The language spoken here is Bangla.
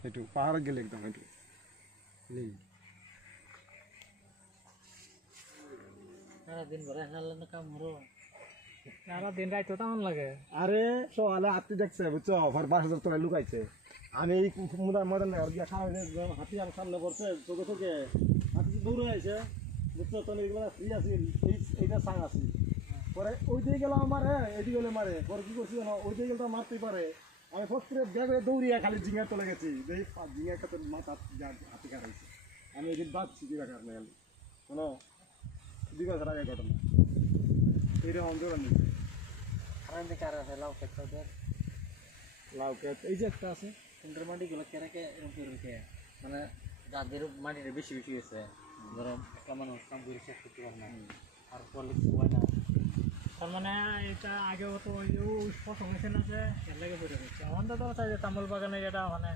সেইটো পাহাৰত গেলে একদম সেইটো সারাদিন ঘরে খেলালে না কাম হলো সারাদিন রাইতো তেমন লাগে আরে সকালে হাতি দেখছে বুঝছো ঘর 5,000 টাকা লুকাইছে আমি এই ময়দান গিয়া হাতি আমার সামনে পড়ছে চোখে চোখে হাতি দৌড়ে আইছে বুঝছো তো এগুলো ফ্রি আছে এইটা সাং আছে পরে ওই দিকে গেলাম আমার এদিকে গেলে মারে পরে কি করছি জানো ওই দিকে গেলে তো মারতেই পারে আমি ফট করে ব্যাগে দৌড়িয়া খালি জিঙ্গার তলে গেছি দেখি জিঙ্গার কাছে মাথা হাতি কাটাইছে আমি এদিন বাঁচছি কি রাখার না গেলে শোনো 2 বছর আগে ঘটনা এইরকম দৌড়ান নিচ্ছে কারণ দিকে আর আছে লাউ খেতে ওদের লাউ ক্ষেত এই যে একটা আছে সুন্দর মাটিগুলো কেরাকে এরকম করে রেখে মানে যাদের মাটিটা বেশি বেশি গেছে ধরো একটা মানুষ কাম করে শেষ করতে পারে না আর পরে কিছু হয় না তার মানে এটা আগেও তো ওই প্রথম হয়েছে না যে এর লাগে পড়ে গেছে আমাদের তো চাই যে তামুল বাগানে এটা মানে